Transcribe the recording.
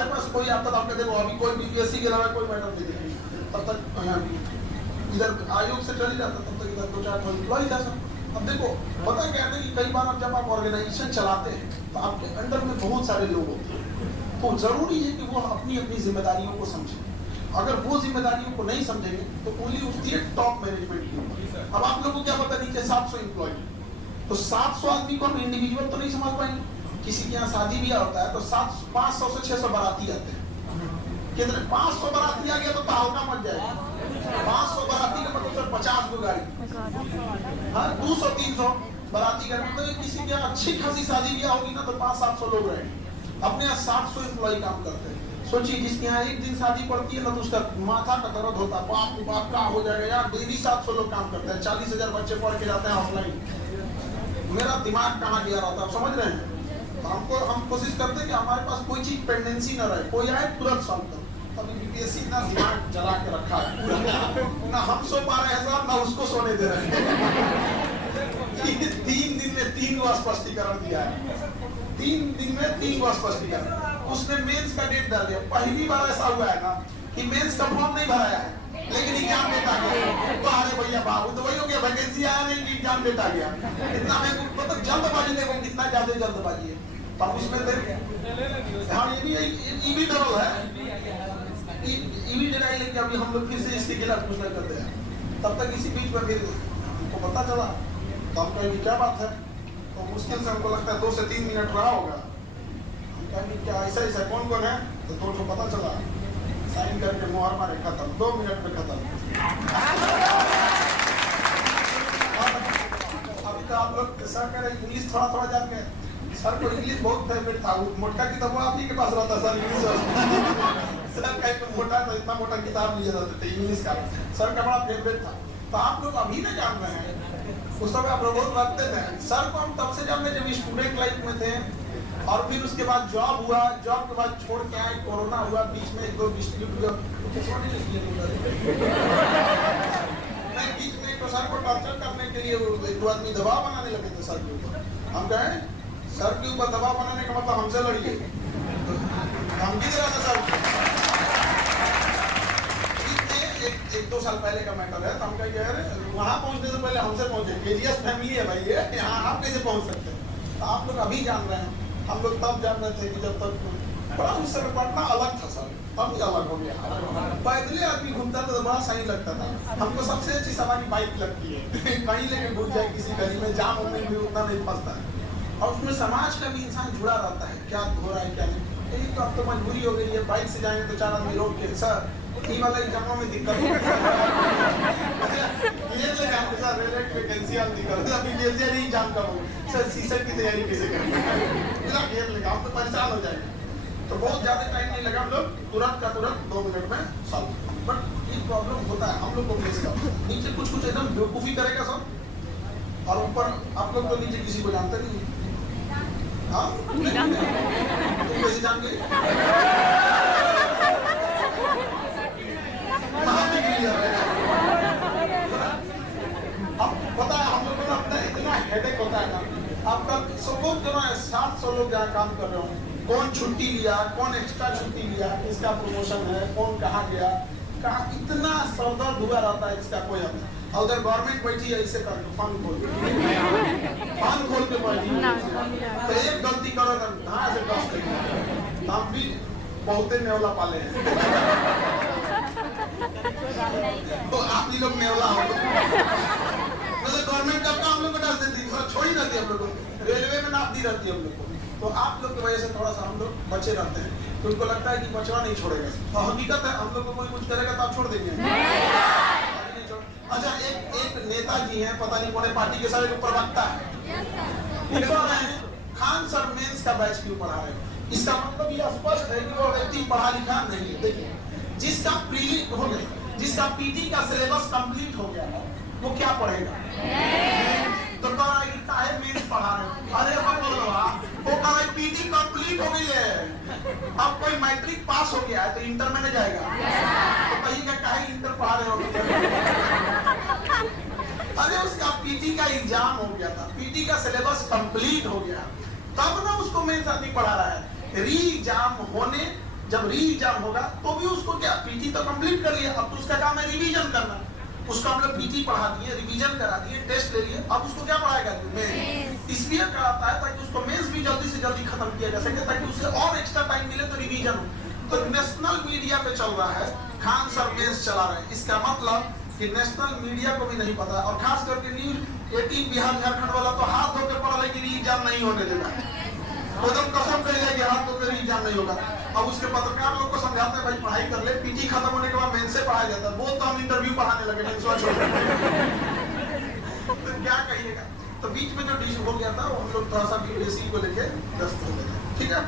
हमारे पास कोई आता था, हम कहते अभी कोई बीपीएससी के अलावा कोई मैडम नहीं देखेंगे, तब तक इधर आयोग से चल ही जाता, तब तक इधर 2-4 एम्प्लॉय था सब। अब देखो पता क्या है कि कई बार अब जब आप ऑर्गेनाइजेशन चलाते हैं तो आपके अंडर में बहुत सारे लोग होते हैं, तो जरूरी है कि वो अपनी अपनी जिम्मेदारियों को समझें। अगर वो जिम्मेदारियों को नहीं समझेंगे तो उंगली उठती है टॉप मैनेजमेंट की ऊपर। अब आप लोगों को क्या पता नीचे 700 एम्प्लॉय, तो 700 आदमी को हम इंडिविजुअल तो नहीं संभाल पाएंगे। किसी के यहाँ शादी ब्याह होता है तो 500 से 600 बाराती आते हैं, कितने 500 बाराती आ गया तो हल्का मच जाएगा। 500 बाराती का मतलब 50 को गाड़ी, हाँ 200-300 बाराती का मतलब किसी के अच्छी खासी शादी ब्याह होगी ना तो 500-700 लोग रहेंगे। अपने यहाँ 700 एम्प्लॉय काम करते हैं। सोचिए जिसके यहाँ एक दिन शादी पड़ती है ना तो उसका माथा का दर्द होता है, बाप रे बाप क्या हो जाएगा यार। डेली 700 लोग काम करते हैं, 40,000 बच्चे पढ़ के जाते हैं ऑफलाइन। मेरा दिमाग कहाँ गया रहता है, आप समझ रहे हैं। तो हम कोशिश करते हैं कि हमारे पास कोई चीज पेंडेंसी न रहे, कोई आए तुरंत सॉल्व करो। अभी बीपीएससी इतना दिमाग चला के रखा है ना, हम सो पा रहे हैं साहब ना उसको सोने दे रहे हैं। 3 दिन में 3 गो स्पष्टीकरण दिया है, 3 दिन में 3 गो स्पष्टीकरण। उसने मेंस का डेट डाल दिया। पहली बार ऐसा हुआ है ना कि मेंस का फॉर्म नहीं भराया है लेकिन एग्जाम डेट आ गया। तो अरे भैया बाबू तो वही हो गया, वैकेंसी आया नहीं कि एग्जाम डेट आ गया। इतना मतलब जल्दबाजी, देखो कितना ज्यादा जल्दबाजी है। तब उसमें हाँ ये भी डबल है, ईवी डिनाई लेके अभी हम लोग फिर से इसके खिलाफ कुछ नहीं करते हैं। तब तक इसी बीच में फिर हमको पता चला तो हम कहेंगे क्या बात है, तो मुश्किल से हमको लगता है 2 से 3 मिनट रहा होगा। हम कहेंगे क्या ऐसा ऐसा कौन कौन है, तो 2 ठो पता चला, साइन करके मोहर मारे, खत्म, 2 मिनट में खत्म। अभी तो आप लोग सर कह रहे इंग्लिश थोड़ा थोड़ा जानते हैं। सर को इंग्लिश बहुत फेवरेट था, मोटा किताब आप ही के पास रहता सर इंग्लिश। सर का मोटा था, इतना मोटा किताब लिए जाते थे इंग्लिश का, सर का बड़ा फेवरेट था। तो आप लोग अभी ना जान रहे हैं, उस समय आप लोग बहुत लगते थे। सर को हम तब से जानते जब स्टूडेंट लाइफ में थे, और फिर उसके बाद जॉब हुआ, जॉब के बाद छोड़ के आए, कोरोना हुआ, बीच में 1-2 डिस्ट्रीब्यूट हुआ, बीच में तो सर को टॉर्चर करने के लिए 1-2 आदमी दबाव बनाने लगे थे सर के ऊपर। हम कहें सर के ऊपर दबाव बनाने का मतलब हमसे लड़िए, धमकी दे रहा था सर। 1-2 साल पहले का मैटर है, तो हम कह रहे वहाँ पहुँचने से पहले हमसे पहुँचे, केजीएस फैमिली है भाई ये, यहाँ आप कैसे पहुँच सकते हैं। तो आप लोग अभी जान रहे हैं, हम लोग तब जान रहे थे कि जब तक बड़ा उस समय पढ़ना अलग था सर, अब अलग हो गया। पैदल आदमी घूमता था तो बड़ा सही लगता था। हमको सबसे अच्छी सवारी बाइक लगती है, कहीं लेके घुस जाए किसी गली में, जाम में भी उतना नहीं फंसता है, और उसमें समाज का भी इंसान जुड़ा रहता है, क्या हो रहा है क्या नहीं। यही तो अब तो मजबूरी हो गई है, बाइक से जाएंगे तो 4 आदमी रोक के सर ई वाला एग्जामों में दिक्कत हो ये ले जाओ सर, रेलवे वैकेंसी आ दिक्कत अभी ले ले नहीं जाम का सर, सीसर की तैयारी कैसे करें, पूरा घेर लेगा, हम तो परेशान हो जाएंगे। तो बहुत ज्यादा टाइम नहीं लगा, हम लोग तुरंत का तुरंत 2 मिनट में सॉल्व। बट एक प्रॉब्लम होता है हम लोग को फेस करना, नीचे कुछ कुछ एकदम बेवकूफी करेगा सब, और ऊपर आप लोग तो नीचे किसी को जानते नहीं। हाँ तुम कैसे जान गए, अब पता है हम लोग को अपना इतना हेडेक होता है ना। आपका सब लोग जो है 700 लोग जहाँ काम कर रहे हो, कौन छुट्टी लिया, कौन एक्स्ट्रा छुट्टी लिया, किसका प्रमोशन है, कौन कहाँ गया, कहाँ इतना सरदर्द हुआ रहता है जिसका कोई हमें। और उधर गवर्नमेंट बैठी है ऐसे कर फंड खोल के बैठी, तो एक गलती करो तो कहाँ से दस करेंगे। हम भी बहुते नेवला पाले हैं तो आप ही लोग नेवला हो, मतलब गवर्नमेंट का काम लोग को डाल देती है, छोड़ ही रहती है हम लोग को, रेलवे में नाप दी रहती है हम लोग को। तो आप लोग की वजह से थोड़ा सा हम लोग बचे रहते हैं, तो उनको लगता है कि बचवा नहीं छोड़ेगा, और हकीकत है हम लोग को कोई कुछ करेगा तो आप छोड़ देंगे। अच्छा एक नेताजी हैं, पता नहीं कौन पार्टी के सारे प्रवक्ता है, खान सर मेंस का बैच क्यों पढ़ा रहे हो। इसका मतलब ये स्पष्ट है कि वो व्यक्ति पढ़ा लिखा नहीं है। देखिए जिसका प्रीली हो गया, जिसका पीटी का सिलेबस कंप्लीट हो गया वो क्या पढ़ेगा, तो कह रहा है कि काहे मेंस पढ़ा रहे हो। अरे वो कह रहा है पीटी कंप्लीट हो गई है, अब कोई मैट्रिक पास हो गया है तो इंटर में नहीं जाएगा, तो कहीं काहे इंटर पढ़ा रहे हो। अरे उसका पीटी का एग्जाम हो गया था, पीटी का सिलेबस कंप्लीट हो गया, तब ना उसको मेंस आदमी पढ़ा रहा है। री एग्जाम होने जब री एग्जाम होगा तो भी उसको क्या, पीटी तो कंप्लीट कर लिया, अब तो उसका काम है रिवीजन करना। उसको हम लोग पीटी पढ़ा दिए, रिवीजन करा दिए, टेस्ट ले लिए, अब उसको क्या पढ़ाएगा, मेंस। इसलिए कराता है ताकि उसको मेंस भी जल्दी से जल्दी खत्म किया जा सके, ताकि उसे और एक्स्ट्रा टाइम मिले तो रिवीजन हो। तो नेशनल मीडिया पे चल रहा है, खान सर मेंस चला रहे हैं, इसका मतलब कि नेशनल मीडिया को भी नहीं पता, और खास करके न्यूज 18 बिहार झारखंड वाला तो हाथ धो के पढ़ा कि एग्जाम नहीं होने देगा, तो कसम कर लिया कि हाथ धो कर एग्जाम नहीं होगा। अब उसके पत्रकार लोग को समझाते हैं भाई पढ़ाई कर ले, पीटी खत्म होने के बाद मेंस से पढ़ाया जाता है, वो तो हम इंटरव्यू पढ़ाने लगे मेंसवा छोड़ तो क्या कहिएगा। तो बीच में जो डिश हो गया था वो हम लोग थोड़ा सा बीपीएससी को लेके व्यस्त हो गए, ठीक है।